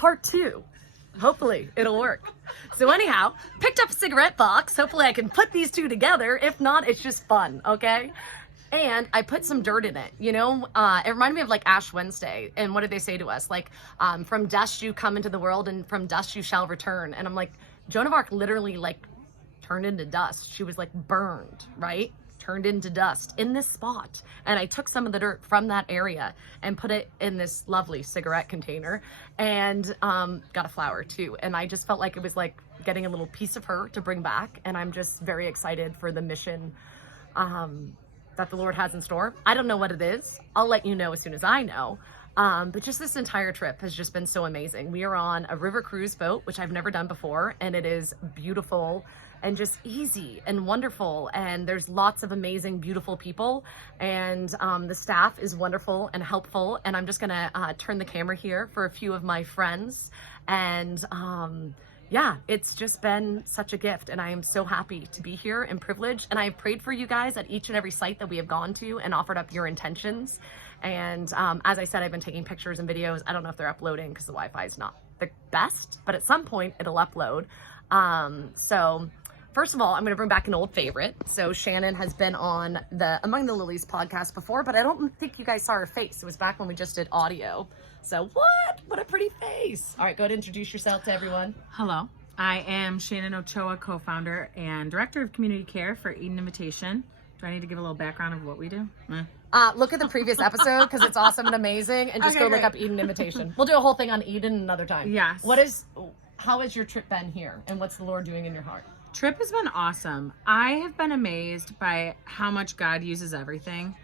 part 2. Hopefully it'll work. So anyhow, picked up a cigarette box. Hopefully I can put these two together. If not, it's just fun, okay? And I put some dirt in it, you know? It reminded me of like Ash Wednesday. And what did they say to us? Like, from dust you come into the world and from dust you shall return. And I'm like, Joan of Arc literally like turned into dust. She was like burned, right? Turned into dust in this spot. And I took some of the dirt from that area and put it in this lovely cigarette container and got a flower too. And I just felt like it was like getting a little piece of her to bring back. And I'm just very excited for the mission that the Lord has in store. I don't know what it is. I'll let you know as soon as I know. But just this entire trip has just been so amazing. We are on a river cruise boat, which I've never done before. And it is beautiful and just easy and wonderful. And there's lots of amazing, beautiful people. And the staff is wonderful and helpful. And I'm just gonna turn the camera here for a few of my friends. And yeah, it's just been such a gift. And I am so happy to be here and privileged. And I have prayed for you guys at each and every site that we have gone to and offered up your intentions. And as I said, I've been taking pictures and videos. I don't know if they're uploading because the Wi-Fi is not the best, but at some point it'll upload. So first of all, I'm going to bring back an old favorite. So Shannon has been on the Among the Lilies podcast before, but I don't think you guys saw her face. It was back when we just did audio. So what a pretty face. All right, go ahead and introduce yourself to everyone. Hello, I am Shannon Ochoa, co-founder and director of community care for Eden Invitation. Do I need to give a little background of what we do? Look at the previous episode because it's awesome and amazing, and just Okay, go look great. up Eden Invitation. We'll do a whole thing on Eden another time. Yes. How has your trip been here, and what's the Lord doing in your heart? Trip has been awesome. I have been amazed by how much God uses everything.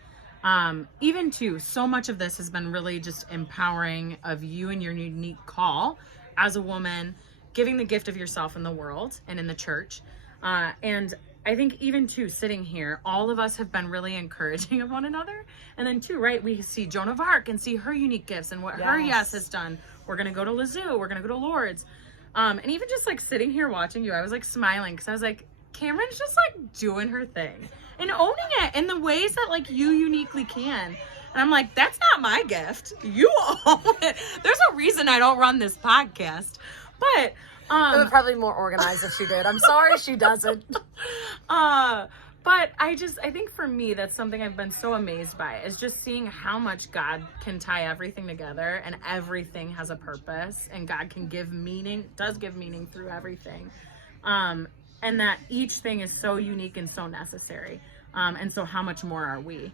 Even too, so much of this has been really just empowering of you and your unique call as a woman, giving the gift of yourself in the world and in the church. And I think even too, sitting here, all of us have been really encouraging of one another. And then too, right, we see Joan of Arc and see her unique gifts and what her yes has done. We're going to go to Lazoo. We're going to go to Lourdes. And even just like sitting here watching you, I was like smiling because I was like, Cameron's just like doing her thing and owning it in the ways that like you uniquely can. And I'm like, that's not my gift. You own it. There's a reason I don't run this podcast. But It would probably be more organized if she did. I'm sorry she doesn't. But I think for me, that's something I've been so amazed by is just seeing how much God can tie everything together and everything has a purpose and God can give meaning, does give meaning through everything. And that each thing is so unique and so necessary. And so how much more are we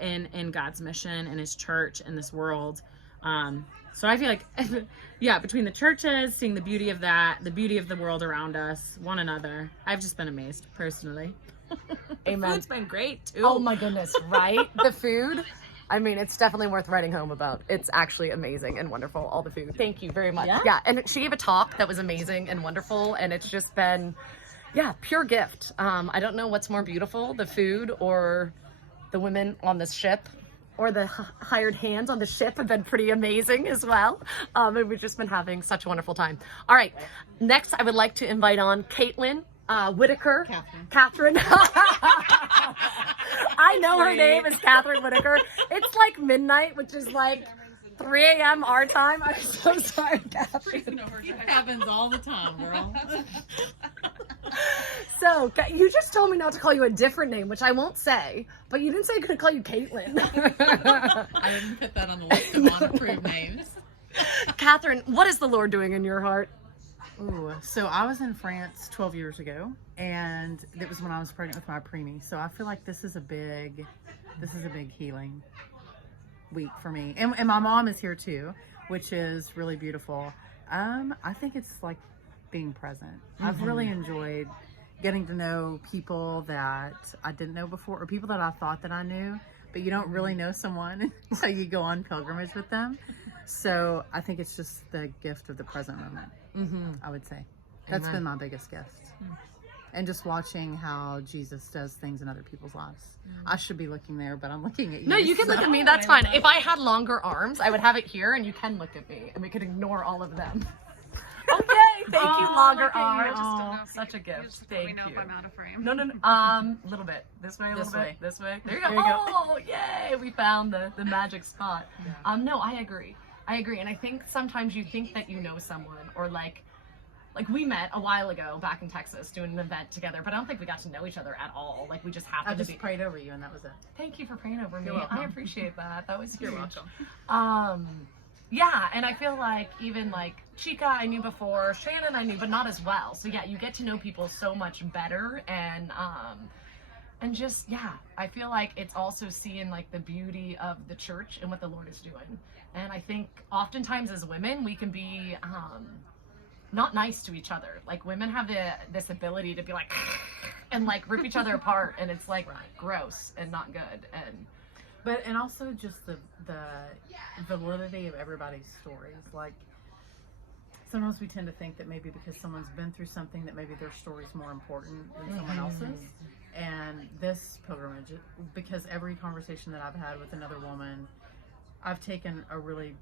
in God's mission and his church and this world? So I feel like, yeah, between the churches, seeing the beauty of that, the beauty of the world around us, one another, I've just been amazed personally. Amen. The food's been great too. Oh my goodness, right? The food. I mean, it's definitely worth writing home about. It's actually amazing and wonderful, all the food. Thank you very much. Yeah, and she gave a talk that was amazing and wonderful, and it's just been, yeah, pure gift. I don't know what's more beautiful, the food or the women on this ship, or the hired hands on the ship have been pretty amazing as well. And we've just been having such a wonderful time. All right, next I would like to invite on Caitlin Whitaker. Catherine. I know her name is Catherine Whitaker. It's like midnight, which is like 3 a.m. our time. I'm so sorry, Catherine. It happens all the time, girl. So, you just told me not to call you a different name, which I won't say, but you didn't say I could call you Caitlin. I didn't put that on the list of unapproved names. Catherine, what is the Lord doing in your heart? Ooh, so I was in France 12 years ago, and it was when I was pregnant with my preemie. So I feel like this is a big healing week for me. And my mom is here too, which is really beautiful. I think it's like being present. I've really enjoyed getting to know people that I didn't know before, or people that I thought that I knew, but you don't really know someone until you go on pilgrimage with them. So I think it's just the gift of the present moment. I would say that's been my biggest gift. And just watching how Jesus does things in other people's lives. I should be looking there, but I'm looking at you. No, you can look at me. That's fine. If I had longer arms, I would have it here, and you can look at me, and we could ignore all of them. Okay, thank you, longer arms. Oh, such a gift. Thank you. Let me know if I'm out of frame. No. A little bit. This way, a little bit. This way. There you go. Oh, yay! We found the magic spot. No, I agree. I agree. And I think sometimes you think that you know someone, or like we met a while ago back in Texas doing an event together, but I don't think we got to know each other at all. Like we just I happened just to be. prayed over you, and that was it. Thank you for praying over me. You're welcome. I appreciate that. That was huge. You're welcome. Yeah, and I feel like even like Chica I knew before, Shannon I knew, but not as well. So yeah, you get to know people so much better, and just yeah, I feel like it's also seeing like the beauty of the church and what the Lord is doing. And I think oftentimes as women we can be not nice to each other. Like women have this ability to be like and like rip each other apart, and it's like gross and not good. And also just the validity of everybody's stories. Like sometimes we tend to think that maybe because someone's been through something that maybe their story's more important than someone else's. And this pilgrimage, because every conversation that I've had with another woman, I've taken a really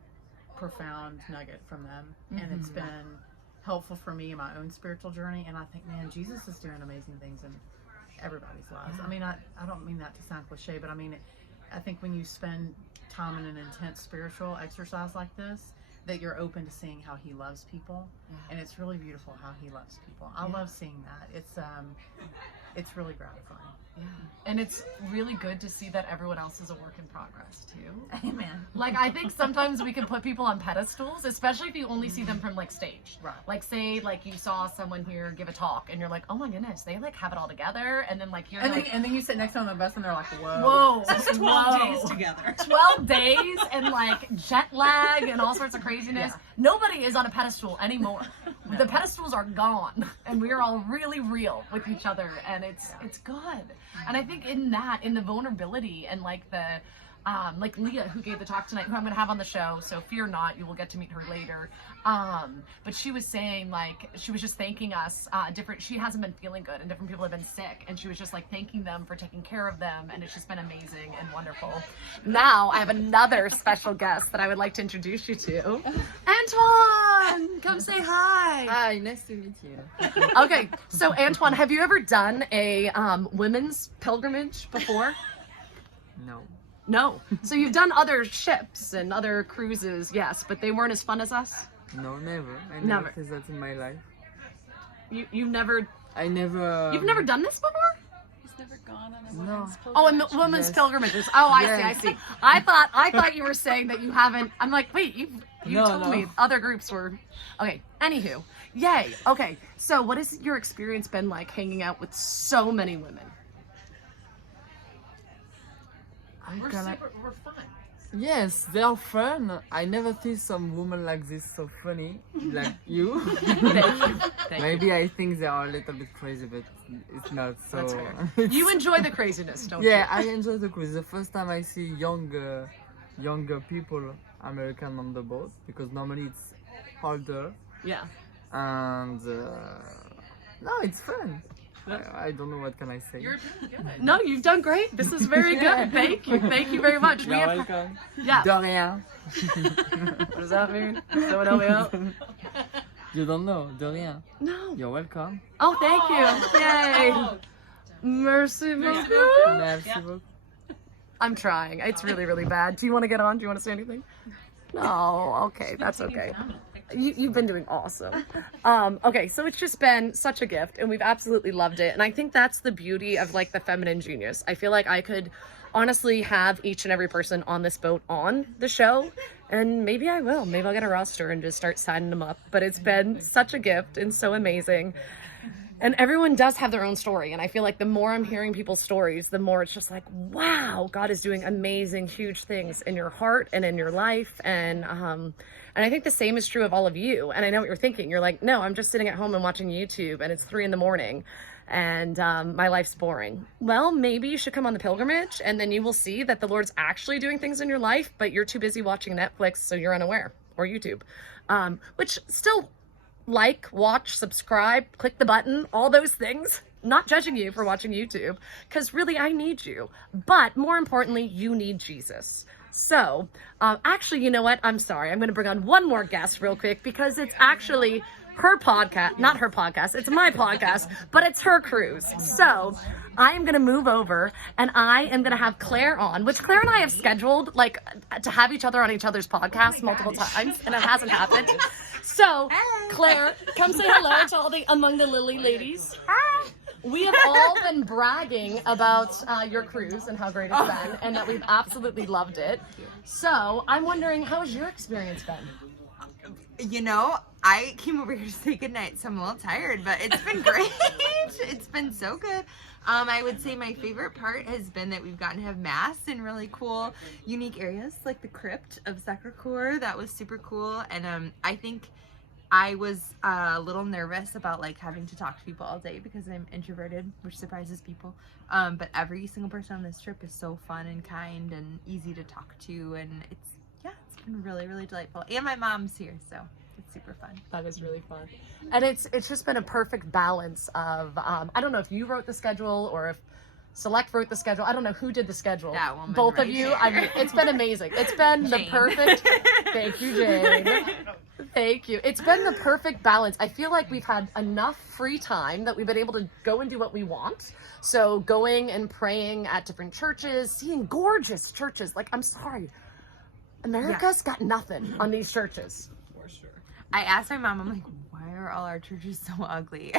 profound nugget from them, and it's been helpful for me in my own spiritual journey. And I think, man, Jesus is doing amazing things in everybody's lives. I mean, I don't mean that to sound cliche, but I mean, I think when you spend time in an intense spiritual exercise like this, that you're open to seeing how he loves people, and it's really beautiful how he loves people. I love seeing that. It's really gratifying. Yeah. And it's really good to see that everyone else is a work in progress too. Amen. Like I think sometimes we can put people on pedestals, especially if you only see them from like stage. Right. Like say like you saw someone here give a talk and you're like, oh my goodness, they like have it all together, and then like you're And like, then you sit next to them on the bus and they're like, whoa. whoa, 12 days together. 12 days and like jet lag and all sorts of craziness. Yeah. Nobody is on a pedestal anymore. The pedestals are gone, and we are all really real with each other, and it's good. And I think in the vulnerability and like the like Leah, who gave the talk tonight, who I'm going to have on the show, so fear not, you will get to meet her later. But she was saying, like, she was just thanking us, she hasn't been feeling good, and different people have been sick, and she was just like thanking them for taking care of them, and it's just been amazing and wonderful. Now I have another special guest that I would like to introduce you to. Antoine, come say hi. Hi, nice to meet you. Okay, so Antoine, have you ever done a women's pilgrimage before? No. No. So you've done other ships and other cruises, yes, but they weren't as fun as us? No, never. I Never. never did that in my life. You've never You've never done this before? He's never gone on a No. women's Oh, and the pilgrimage. women's Yes. pilgrimages. Oh, I Yes. see. I thought you were saying that you haven't. I'm like, wait, you No, told no. me other groups were. Okay. Anywho, yay. Okay. So, what has your experience been like hanging out with so many women? We're fun. Yes, they are fun. I never see some woman like this so funny, like you. Maybe I think they are a little bit crazy, but it's not so. That's fair. You enjoy the craziness, don't Yeah, I enjoy the cruise. The first time I see younger people, American on the boat, because normally it's older, you? Yeah. and no, it's fun. I don't know what can I say. You're doing good. No, you've done great. This is very good. Thank you. Thank you very much. You're welcome. Yeah. De rien. What does that mean? Someone help me out? You don't know? De rien. No. You're welcome. Oh, thank you. Yay. Merci beaucoup. Merci beaucoup. I'm trying. It's really, really bad. Do you want to get on? Do you want to say anything? No. Okay, that's okay. You've been doing awesome. Okay, so it's just been such a gift, and we've absolutely loved it. And I think that's the beauty of like the feminine genius. I feel like I could honestly have each and every person on this boat on the show, and maybe I will. Maybe I'll get a roster and just start signing them up. But it's been such a gift and so amazing. And everyone does have their own story. And I feel like the more I'm hearing people's stories, the more it's just like, wow, God is doing amazing, huge things in your heart and in your life. And I think the same is true of all of you. And I know what you're thinking. You're like, no, I'm just sitting at home and watching YouTube and it's 3 a.m. and my life's boring. Well, maybe you should come on the pilgrimage, and then you will see that the Lord's actually doing things in your life, but you're too busy watching Netflix, so you're unaware, or YouTube, which still like, watch, subscribe, click the button, all those things. Not judging you for watching YouTube, because really I need you. But more importantly, you need Jesus. So, actually, you know what? I'm sorry. I'm going to bring on one more guest real quick because it's actually her podcast, not her podcast. It's my podcast, but it's her cruise. So I am going to move over and I am going to have Claire on, which Claire and I have scheduled like to have each other on each other's podcasts multiple times, and it hasn't happened. So, Claire, come say hello to all the Among the Lily ladies. We have all been bragging about your cruise and how great it's been, and that we've absolutely loved it. So, I'm wondering, how has your experience been? You know, I came over here to say goodnight, so I'm a little tired, but it's been great. It's been so good. I would say my favorite part has been that we've gotten to have mass in really cool, unique areas, like the crypt of Sacre-Cœur. That was super cool, and I think I was a little nervous about like having to talk to people all day because I'm introverted, which surprises people. But every single person on this trip is so fun and kind and easy to talk to, and it's been really, really delightful. And my mom's here, so it's super fun. That is really fun. And it's just been a perfect balance of, I don't know if you wrote the schedule or if Select wrote the schedule. I don't know who did the schedule. That woman Both right of you. there. I mean, it's been amazing. It's been the Jane. perfect. Thank you, Jane. Thank you. It's been the perfect balance. I feel like we've had enough free time that we've been able to go and do what we want. So going and praying at different churches, seeing gorgeous churches. Like, I'm sorry, America's got nothing on these churches. I asked my mom, I'm like, why are all our churches so ugly?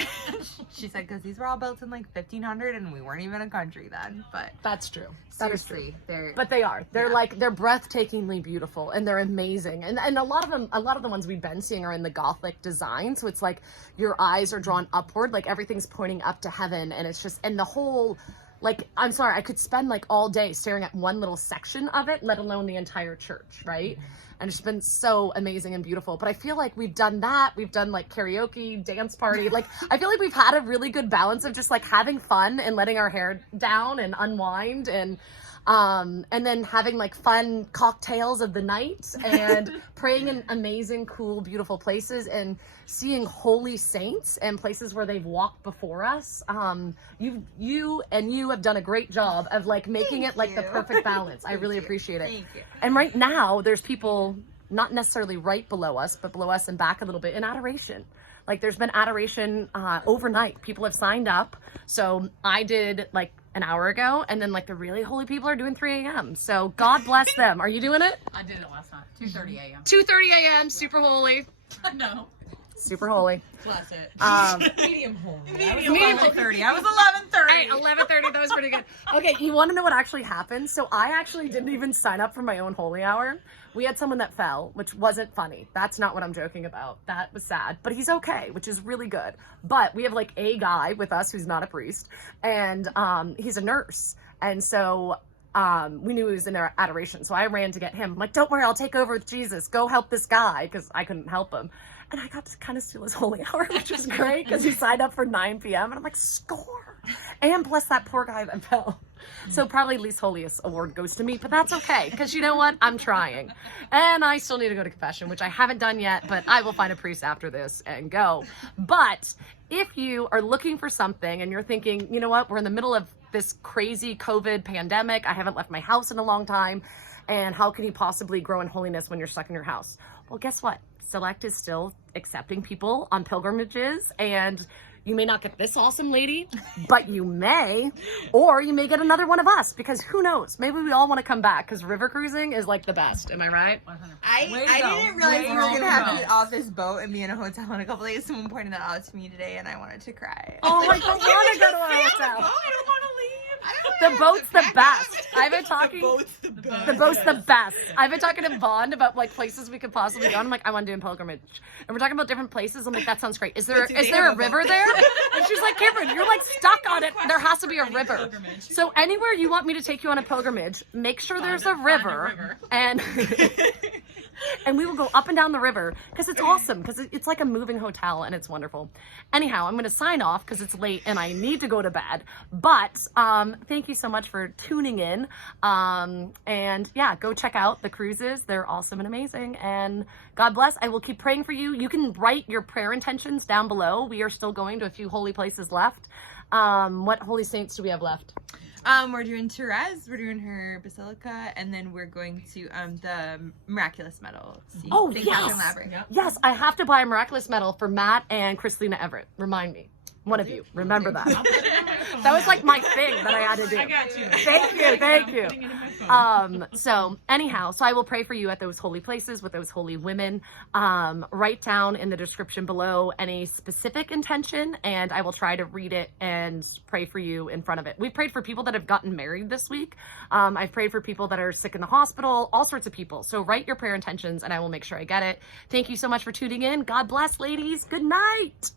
She said, because these were all built in like 1500 and we weren't even a country then. But That's true. That is true. seriously, they're But they are. They're like, they're breathtakingly beautiful and they're amazing. And a lot of the ones we've been seeing are in the Gothic design. So it's like your eyes are drawn upward, like everything's pointing up to heaven. And it's just, and the whole, like, I'm sorry, I could spend like all day staring at one little section of it, let alone the entire church, right? And it's been so amazing and beautiful. But I feel like we've done that. We've done like karaoke, dance party. Like, I feel like we've had a really good balance of just like having fun and letting our hair down and unwind and then having like fun cocktails of the night and praying in amazing, cool, beautiful places and seeing holy saints and places where they've walked before us. You have done a great job of like making it like the perfect balance. I really appreciate it. Thank you. And right now there's people not necessarily right below us, but below us and back a little bit in adoration. Like there's been adoration overnight. People have signed up. So I did like an hour ago, and then like the really holy people are doing 3 a.m. So God bless them. Are you doing it? I did it last night. 2:30 a.m. 2:30 a.m. Super holy. No, Super holy. plus it. Medium home. Medium 11:30. I was 11:30. Hey, 11:30. That was pretty good. Okay, you want to know what actually happened? So I actually didn't even sign up for my own holy hour. We had someone that fell, which wasn't funny. That's not what I'm joking about. That was sad, but he's okay, which is really good. But we have like a guy with us who's not a priest, and he's a nurse, and so we knew he was in our adoration. So I ran to get him. I'm like, don't worry, I'll take over with Jesus. Go help this guy, because I couldn't help him. And I got to kind of steal his holy hour, which was great because he signed up for 9 p.m. And I'm like, score. And bless that poor guy that fell. So probably least holiest award goes to me, but that's okay. Because you know what? I'm trying. And I still need to go to confession, which I haven't done yet, but I will find a priest after this and go. But if you are looking for something and you're thinking, you know what? We're in the middle of this crazy COVID pandemic. I haven't left my house in a long time. And how can you possibly grow in holiness when you're stuck in your house? Well, guess what? Select is still accepting people on pilgrimages, and you may not get this awesome lady, but you may, or you may get another one of us, because who knows? Maybe we all want to come back, because river cruising is like the best. Am I right? I didn't realize we were going to have to get off this boat and be in a hotel in a couple days. Someone pointed that out to me today, and I wanted to cry. Oh my God, I want to go to a hotel. I don't want to leave. The boat's the best. I've been talking. The boat's the best. I've been talking to Bond about like places we could possibly go. And I'm like, I want to do a pilgrimage. And we're talking about different places. I'm like, that sounds great. Is there a river there? And she's like, Cameron, you're like stuck on it. There has to be a river. So anywhere you want me to take you on a pilgrimage, make sure there's a river. And and we will go up and down the river because it's awesome, because it's like a moving hotel and it's wonderful. Anyhow, I'm going to sign off because it's late and I need to go to bed. But thank you so much for tuning in. And yeah, go check out the cruises. They're awesome and amazing. And God bless. I will keep praying for you. You can write your prayer intentions down below. We are still going to a few holy places left. What holy saints do we have left? We're doing Therese, we're doing her Basilica, and then we're going to the Miraculous Medal. Oh, St. yes. Catherine Labyrinth. Yep. Yes, I have to buy a miraculous medal for Matt and Christina Everett. Remind me. One of you. Remember that. I'll put it in my phone. That was like my thing that I had to do. I got you. Thank you. I'm putting it in my phone. So anyhow, so I will pray for you at those holy places with those holy women. Write down in the description below any specific intention, and I will try to read it and pray for you in front of it. We've prayed for people that have gotten married this week. I've prayed for people that are sick in the hospital, all sorts of people. So write your prayer intentions and I will make sure I get it. Thank you so much for tuning in. God bless, ladies. Good night.